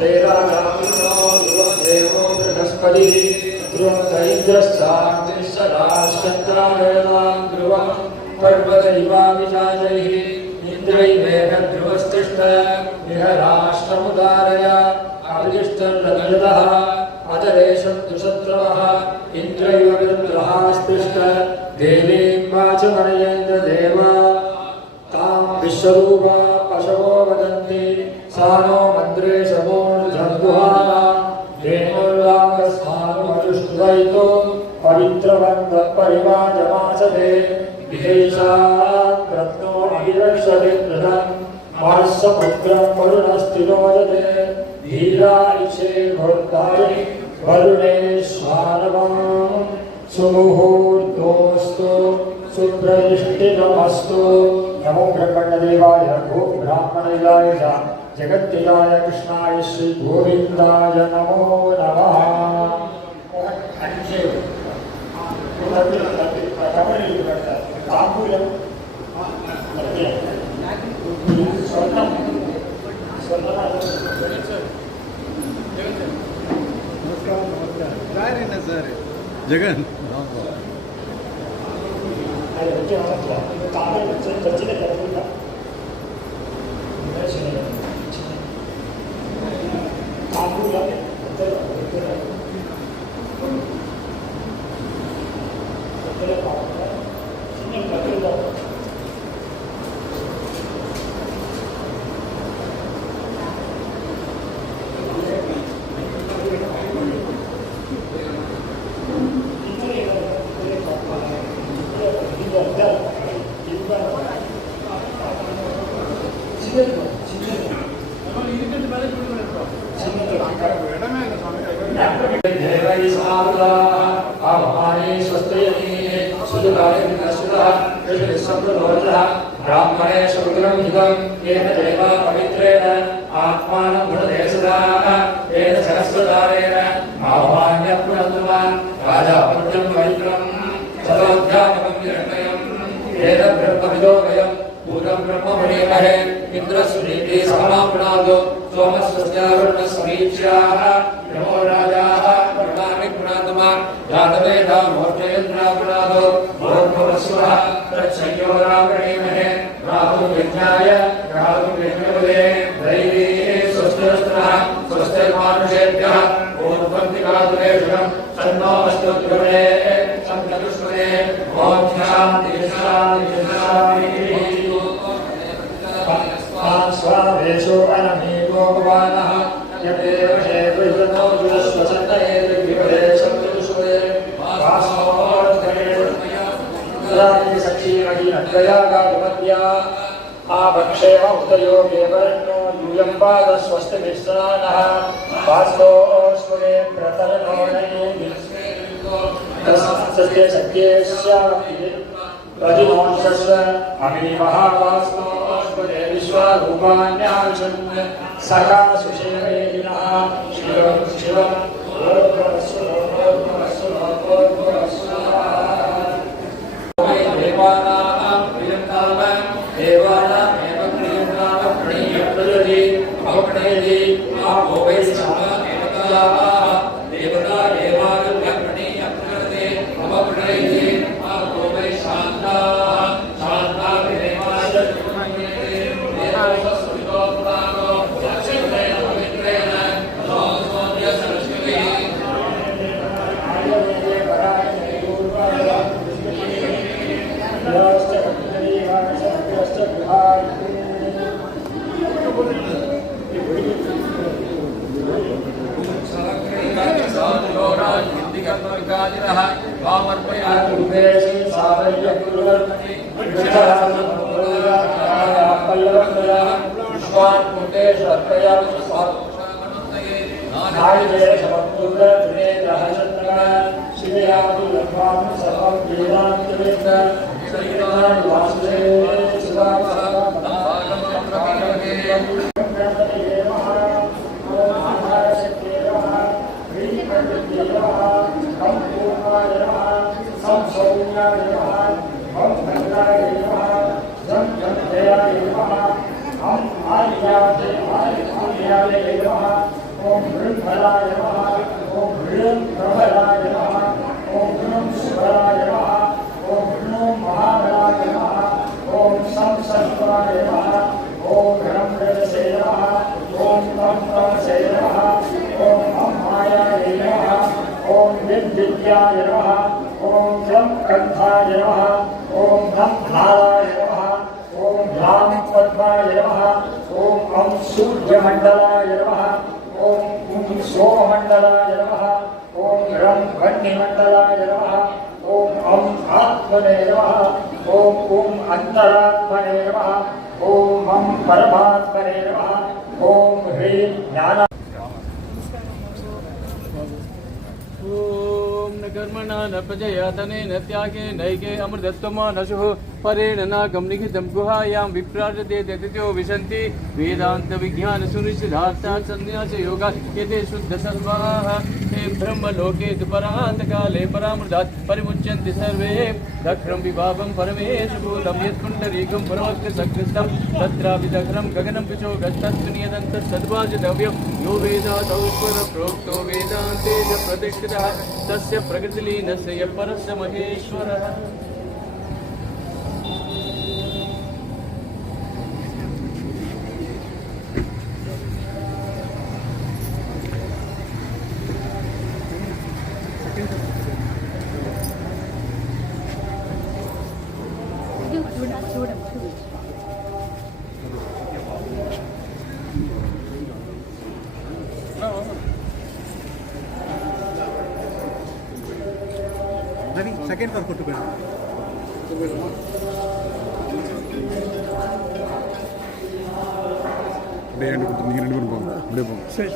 तेरागामिनो ध्रुवदेवो बृहस्पति ध्रुवैन्द्रश्चान्तिश्चराश्चन्द्रायणां ध्रुवं पर्वतैवाविजाजैः इन्द्रैवेह ध्रुवस्तिष्ठ विहराष्ट्रमुदारय अभिष्टर्रजतः अतरेशं दुषत्रवः इन्द्रैव विरुद्रहास्तिष्ठ देवीं वाचमनयेन्द्रदेवा तां विश्वरूपा पशवो वदन्ति सा नो मन्त्रे शवोर्धद्गुहाना धेनुर्वाङ्गस्मानुमजुष्वैतो पवित्रवन्दपरिवाजमासते विदेशात् रत्नो अभिरक्षते कृतं मार्सपुत्रं वरुणस्तिरोजते धीरा इच्छे भोर्तारि वरुणेश्वानवं सुमुहूर्तोऽस्तु सुप्रतिष्ठितमस्तु। नमो ब्रह्मण्यदेवाय गो ब्राह्मणेयाय च जगद्विजाय कृष्णाय श्री गोविन्दाय नमो नमः। जगन ब्राह्मणे शुक्रं हितं येन देवा पवित्रेण आत्मानं भुनते सदा येन सहस्रधारेण आह्वान्यपुनन्दुमान् राजापत्यं पवित्रं सदोऽध्यापकं निरण्मयं येन ब्रह्मविदो वयं भूतं ब्रह्ममुनेमहे इन्द्रस्वनीति समाप्नादो सोमस्वस्यारुणस्वमीच्याः नमो राजाः गुणानि गुणात्मान् जातवेदा मूर्धेन्द्रापुनादो भूर्भुवस्वः तच्छयोरावृणीमहे राहुं यज्ञाय राहुं यज्ञपदे दैवी स्वस्तिरस्तनः स्वस्तिर्मानुषेभ्यः पूर्वन्तिकातुलेषुणं तन्नो अस्तु ध्रुवे सन्ततुष्पदे ॐ शान्ति शान्ति शान्तिः। स्वावेशो अनमीको भवानः यदेव हेतुर्नो जुष्वसन्नयेत् विपदे सन्तुष्पदे वासोर्धये सखीमहि नद्गया गागुमत्या आभक्षेम उदयो वेवर्णो यूयं पादस्वस्तिभिस्सनानः वास्तोऽस्मरे प्रतरनोणये तस्सत्ये सत्ये स्यामि रजिनोंसस्व अमीमहावास्तोऽस्मरे विश्वरूपाण्याशन् सखा सुषेवेदिनः शिवं शिवं देवानां प्रियं नाम देवानामेव प्रियं नाम प्रणीय प्रजति अपप्रणयति आपो वै देवताः देवता देवानां प्रणीय प्रजति अपप्रणयति आपो वै शान्ताः शान्ता देवाय सूर्याय नमः ॐ ह्रं कण्ठाय नमः ॐ ह्रं हाराय नमः ॐ ह्रां पद्माय नमः ॐ सूर्यमण्डलाय नमः ॐ सोममण्डलाय नमः ॐ रं वह्निमण्डलाय नमः ॐ आत्मने नमः ॐ अन्तरात्मने नमः ॐ परमात्मने नमः ॐ ह्रीं ज्ञान ओम न कर्मणा न प्रजया तनेन त्यागे नैके अमृतत्वमानशुः परेण नागं निहितं गुहायां विप्राजते ततितो विशन्ति वेदान्त विज्ञान सुनिश्चितार्थात् संन्यास योगात् एते शुद्ध सर्वाः हे ब्रह्मलोके तु परान्तकाले परामृतात् परिमुच्यन्ते सर्वे दक्रं विभावं परमेश भूतं यत्पुण्डरीकं परमग्रसकृतं तत्रापि दक्रं गगनं पिचोगस्तत्नियदन्तः सद्वाजितव्यं यो वेदातौ परप्रोक्तो वेदान्ते च प्रतिष्ठितः तस्य प्रकृतिलीनस्य यः परस्य महेश्वरः సెకండ్ ఫర్ కొట్టుకోండి நீங்கள் 2 பேரும் போங்க அப்படியே போங்க சரி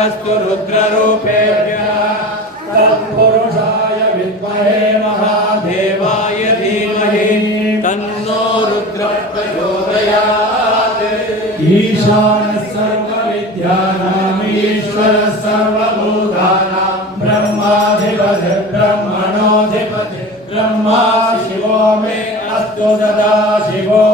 अस्तु रुद्ररूपेभ्यः तत्पुरुषाय विद्महे महादेवाय धीमहि तन्नो रुद्रः प्रचोदयात् ईशानः सर्वविद्यानाम् ईश्वरः सर्वभूतानां ब्रह्माधिपतिः ब्रह्मणोऽधिपतिः ब्रह्मा शिवो मे अस्तु सदा शिवो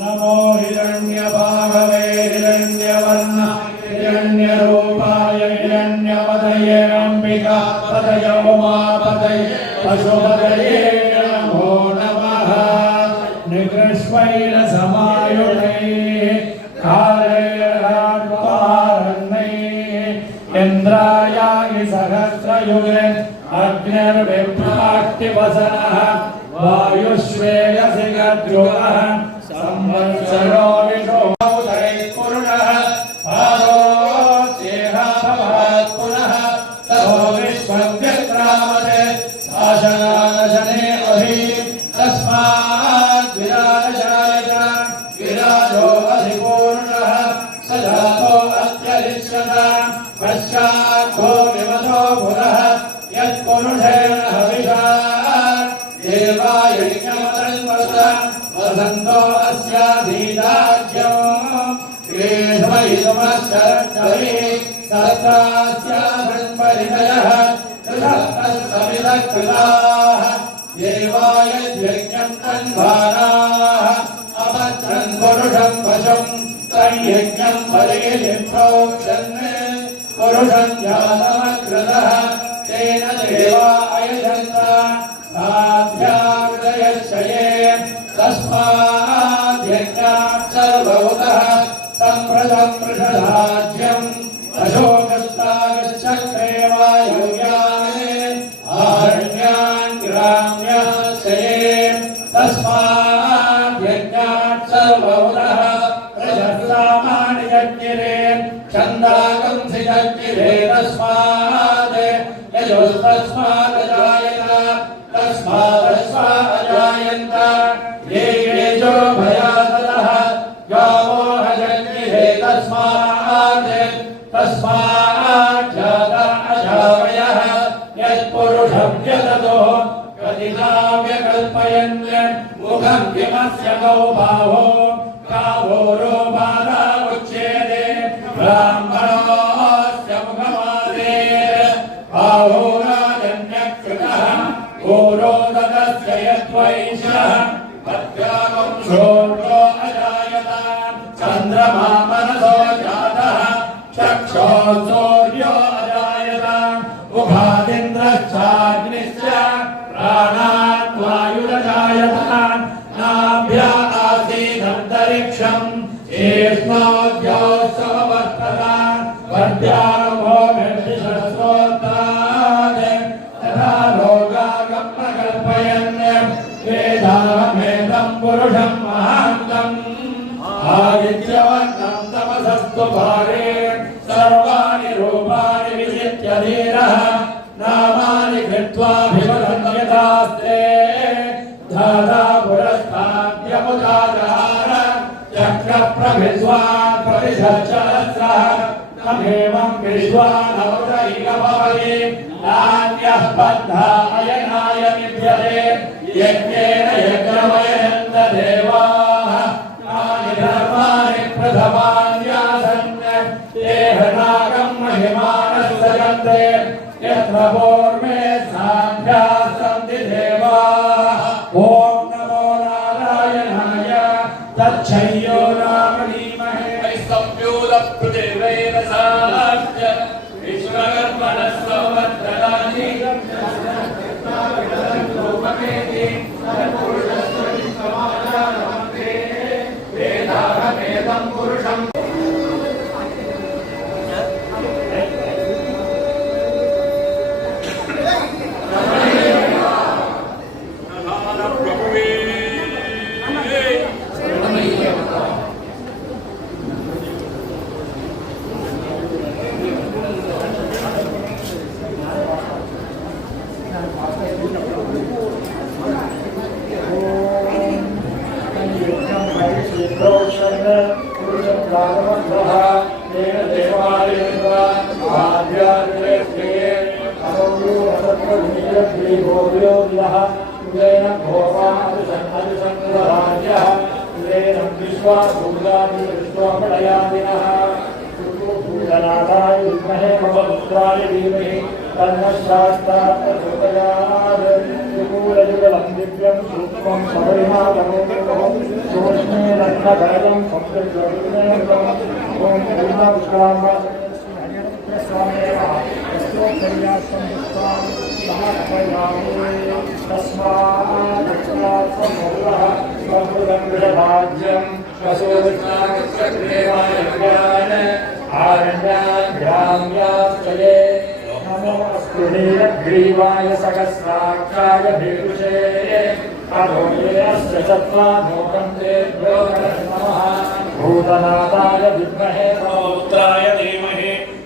नमो हिरण्यभागवे हिरण्यवर्णः हिरण्यरूपाय हिरण्यपतये अम्बिका पतये उमापतये पशुपतये नमो नमः निकृष्वैर समायुधैः कारैर्हार्वारण्यैः इन्द्रायाय सहस्रयुगे अग्निर्विभ्राक्तिवसनः वायुश्वेयसि गद्रुवः संवत्सरो विशो पूर्णः भवात् पुनः ततो विश्वव्यक्रामते शासनाशने अभि तस्मात् विराजयाय विराजो अधिपूर्णः स जातो अत्यरिष्यत पश्चाद्धो विमतो पुनः यत्पुरुषेण हविषा देवायज्ञमतन्वत वसन्तो अस्याधीदाज्यम् ग्रेष्मयितुमश्चरद्धरिः सर्गास्यासन्परिणयः कृतः देवायज्ञम् तन्वानाः अपत्रम् पुरुषम् वशम् तन्यज्ञम् परिगिरिम् प्रोक्षन् पुरुषम् जातमकृतः तेन देवा अयजन्त साध्याविदयश्चये तस्माद्यज्ञात् सर्वभूतः सम्प्रदम् वृषधाज्यम् अशोकस्तागश्चक्रे वायुव्यामे आरण्यान् ग्राम्याश्चये तस्माद्यज्ञात् सर्वभूतः प्रजसामानि यज्ञिरे छन्दागंसि यज्ञिरे तस्माद् यजोस्तस्मादजायत तस्मादजायन्त ये जो भयादः गावो हजन्निहे तस्मात् जाता अजावयः यत्पुरुषं यततो कदिनाव्यकल्पयन् मुखं किमस्य गौ बाहो गावो रोमाना उच्येते ब्राह्मणोऽस्य मुखमादे बाहो राजन्यकृतः गोरोदकस्य यद्वैश्यः पद्यागं शोर्यो अजायत चन्द्रमा मनसो जातः चक्षो सूर्यो अजायत मुखादिन्द्रश्चाग्निश्च प्राणात् वायुरजायत नाभ्या आसीदन्तरिक्षम् एष्णोद्योत्सववर्तत पद्यागो निर्दिशस्रोत्तात् तथा लोकागमकल्पयन् वेदाहमेदं पुरुषं महान्तम् आदित्यवर्णं तमसस्तु भारे सर्वाणि रूपाणि विजित्य धीरः नामानि कृत्वाभिवदन्यतास्ते धाता पुरस्ताद्यमुदारहार चक्रप्रभिस्वात् परिषच्चलस्रः तमेवं विश्वानवदैकभवति नान्यः पन्था अयनाय विद्यते यज्ञेन यज्ञमयन्त देवाः तानि धर्माणि प्रथमान्यासन् देहनागं महिमानः सजन्ते यत्र पूर्वे साध्याः सन्ति देवाः ॐ नमो नारायणाय तच्छय्यो रामणीमहे संव्यूतपृथिवेन साध्य विश्वकर्मणः संवर्धनानि रूपमेति वेदाहमेदं पुरुषम् ग्रीवाय सहस्राक्षाय भेषे अधोयस्य चत्वारोकं तेभ्यो नमः भूतनाथाय विद्महे पौत्राय धीमहि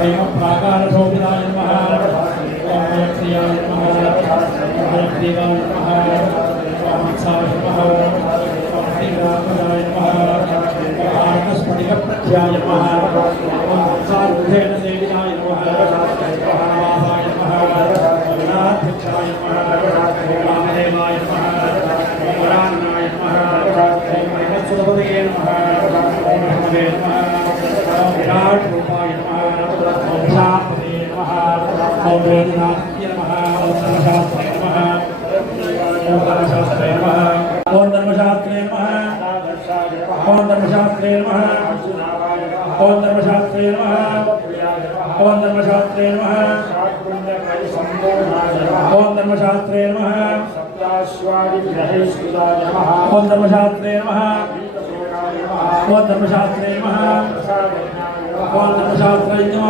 एवं प्राकारशोभिताय नमः ओम प्रियाय नमः ओम प्रियाय नमः ओम साय नमः ओम श्रीरामाय नमः ओम आर्कस्फटिकप्रत्याय नमः ओम सारुधेन देविनाय नमः ओम वासाय नमः ओम नाथक्षाय नमः ओम वामदेवाय नमः ओम वरानाय नमः ओम हेमसुरपदये नमः ओम हनुमते नमः ओम विराट रूपाय नमः ओम शापते नमः ओम वेदनाथ्य नमः ओम धर्मशास्त्रे नमः ओम धर्मशास्त्रे नमः ओम धर्मशास्त्रे नमः ओम धर्मशास्त्रे नमः ओम धर्मशास्त्रे नमः ओम धर्मशास्त्रे नमः ओम धर्मशास्त्रे नमः ओम धर्मशास्त्रे नमः ओम धर्मशास्त्रे नमः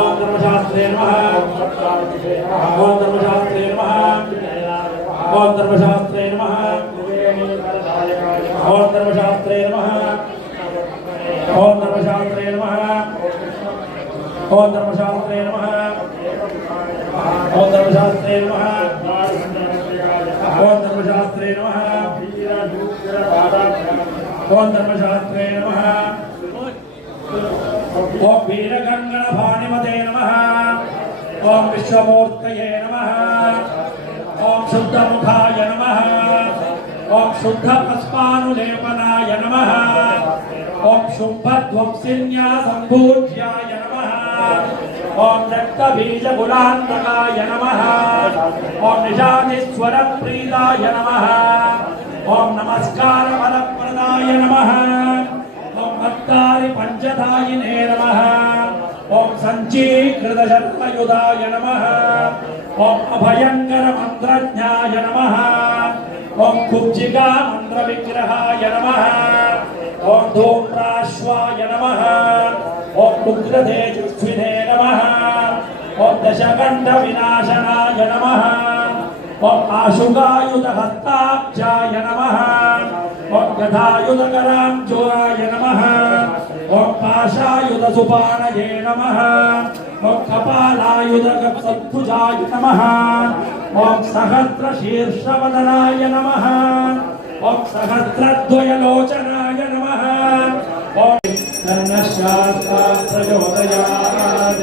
ओम धर्मशास्त्रे नमः ओम धर्मशास्त्रे नमः ओम धर्मशास्त्रे नमः ओम धर्मशास्त्रे नमः ओम धर्मशास्त्रे नमः ओम धर्मशास्त्रे नमः ओम धर्मशास्त्रे नमः ओम धर्मशास्त्रे नमः ओम धर्मशास्त्रे नमः ओम धर्मशास्त्रे नमः ओम वीरगंगण भानुमते नमः ओम विश्वमूर्तये नमः ओम शुद्धमुखाय नमः ओम शुद्धभस्मानुलेपनाय नमः ओम शुम्भध्वंसिन्यासम्भूज्याय नमः ओम रक्तबीजगुलान्तकाय नमः ओम निषादिस्वरप्रीदाय नमः ओम नमस्कारफलप्रदाय नमः ओम भक्तारि पञ्चदायिने नमः ओम सञ्चीकृतशर्मयुधाय नमः ओम अभयङ्करमन्त्रज्ञाय नमः ओम कुब्जिका मन्त्रविग्रहाय नमः ओम धूम्राश्वाय नमः ओम उग्रतेजस्विने नमः ओम दशकण्ठविनाशनाय नमः ओम आशुकायुधहस्ताब्जाय नमः ओम गदायुधकराब्जोराय नमः ओम पाशायुधसुपाणये नमः ओम कपालायुधसत्भुजाय नमः ओम सहस्रशीर्षवदनाय नमः ओम सहस्रद्वयलोचनाय नमः ओम धर्मशास्त्र प्रचोदयात्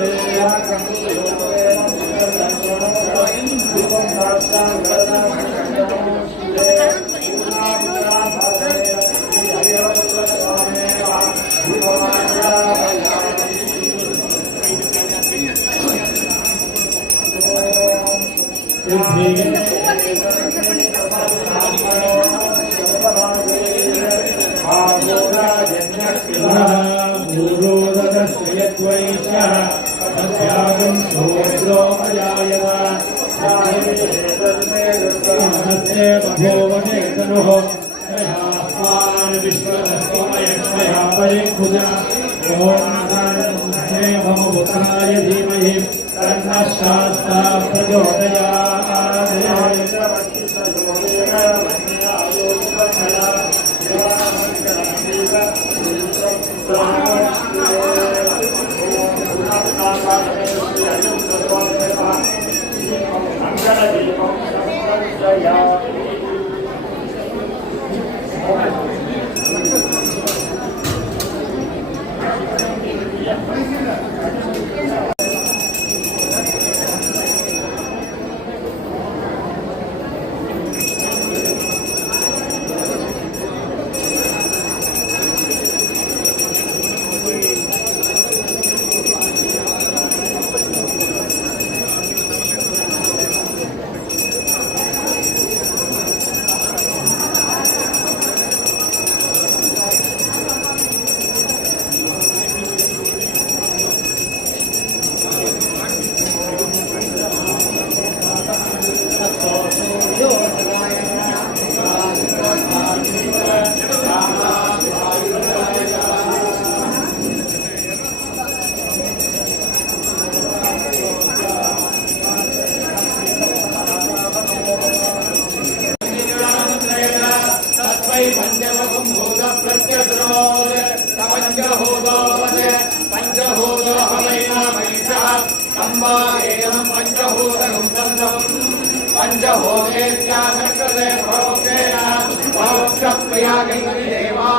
धीमहि तन्नः संवादेनं पंचभूतं संदम् पंचभूतेत्यासक्तते प्रोक्तेन प्रोक्तप्रिया गङ्गदेवा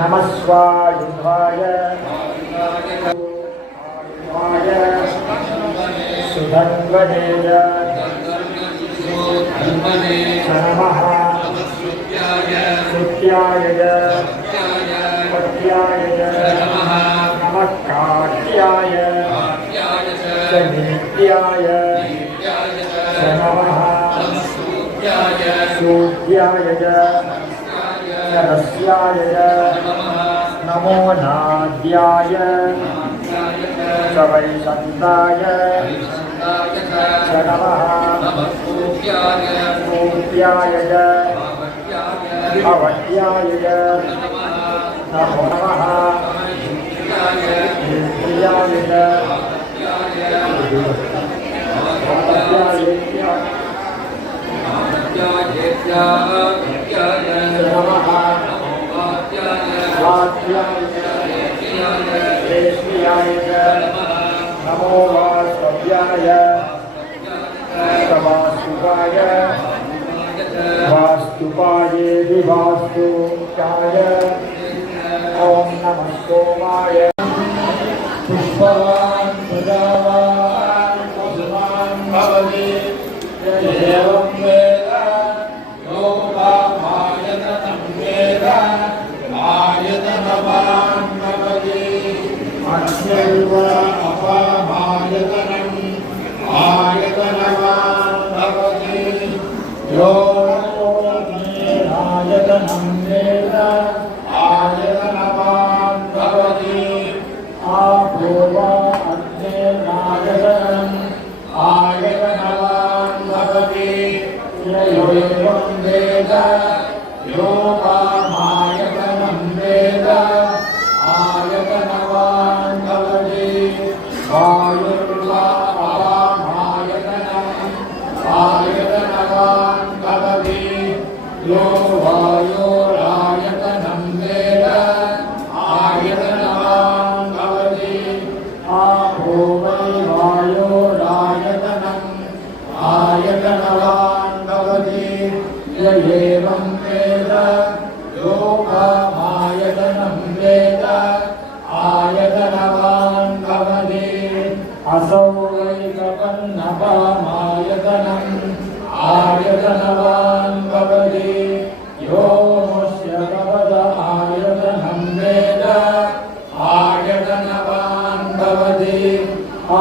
नमः स्वायुधाय सुधन्वनेय नमः सुत्याय पत्याय नमः काट्याय नित्याय नमः सूर्याय रस्याय नमो नाद्याय सवैशन्ताय नमः पूर्त्याय अवत्याय नमो नमः इंद्रियाय नमः नमो वास्तव्याय वास्तुपाय वास्तुपाये विवास्तुकाय ओम नमः सोमाय पुष्पवान् प्रजावान् कुसुमान् भवति एवं वेद योगामायतनं वेद आयतनवान् भवति अक्षैव अपामायतनम् आयतनवान् भवति यो आयतनं वेद आयतनवान् भवति आपूर्वा अग्नेनायतनम् आयतनवान् भवति एवं वेद योगामायतनं वेद आयतनवान् भवति वायुर्वा अपामायतनम् आयतनवान् भवति यो वायोरायतनं वेद आयतनवान् भवति आपो वै वायोरायतनम् आयतनवान् भवति य एवं वेद योगमायतनं वेद आयतनवान् भवति असौ वै कपन्नपामायतनम् आयतनवान् भवति यो मुष्यकपद आयतनं वेद आयतनवान् भवति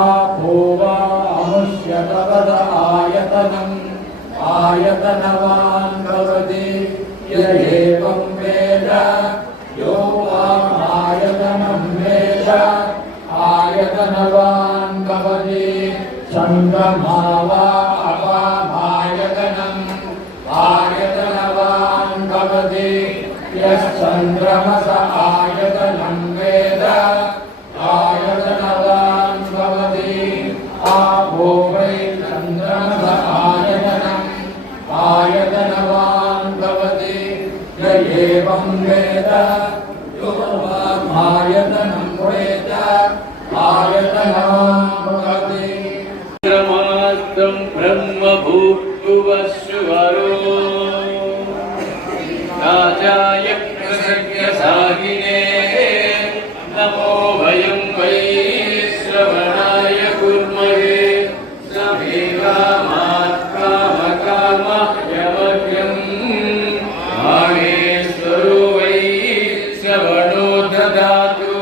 आपो वा अमुष्यकपद आयतनम् आयतनवान् भवति य एवं वेद योगमायतनं वेद आयतनवान् भवति चन्द्रमा वा अपामायतनम् आयतनवान् भवति यश्चन्द्रमस आयतनं वेद आयतनं प्रेत आयतनं भवति क्रमास्तं ब्रह्मभूतुवस्सुवरो राजाय कृतज्ञसागिने नमो वयं वै श्रवणाय कुर्महे समेकामात्कामकामह्यवग्र्यं माहेश्वरो वै श्रवणो ददातु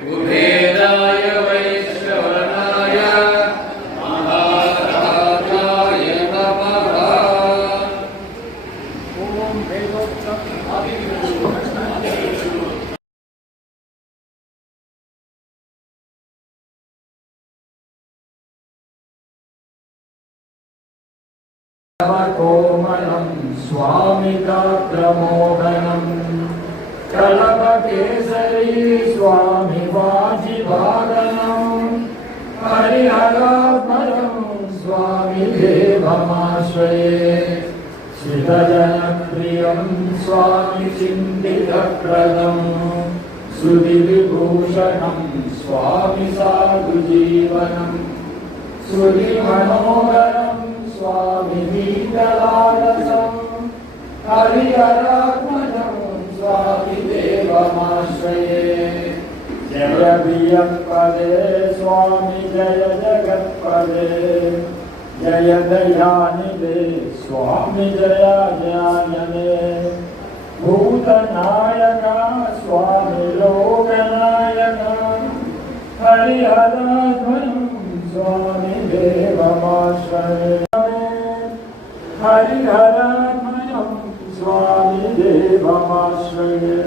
कुबेराय वै श्रवणाय महाराजाय नमः। कोमलं स्वामी गात्रमोहनं कलपकेसरी स्वामी वाजिवादनं हरिहरात्मनं स्वामी देवमाश्रये श्रितजनप्रियं स्वामी चिन्तितप्रदं सुधिविभूषणं स्वामी साधुजीवनं सुधिमनोहरं स्वामी वीतलालसं हरिहरात्मजं स्वामी देवमाश्रये जय प्रियपदे स्वामी जय जगत्पदे जय दयानिधे स्वामी जयाजयानने भूतनायका स्वामी लोकनायका हरिहरात्मजं स्वामी देवमाश्रये हरिहरात्मजं स्वामी देवमाश्रये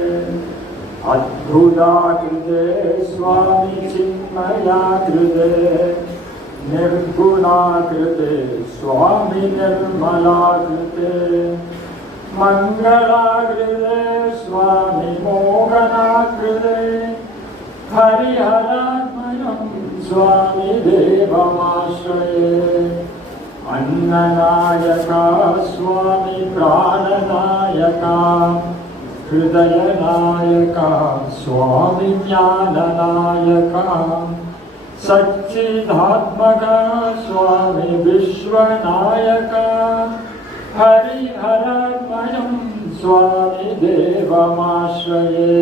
अद्भुताकृते स्वामी चिन्मयाकृते निर्गुणाकृते स्वामी निर्मलाकृते मङ्गलाकृते स्वामी मोहनाकृते हरिहरात्मजं स्वामी देवमाश्रये अन्ननायका स्वामी प्राणनायका हृदयनायका स्वामी ज्ञाननायका सच्चिदात्मका स्वामी विश्वनायका हरिहरात्मजं स्वामी देवमाश्रये।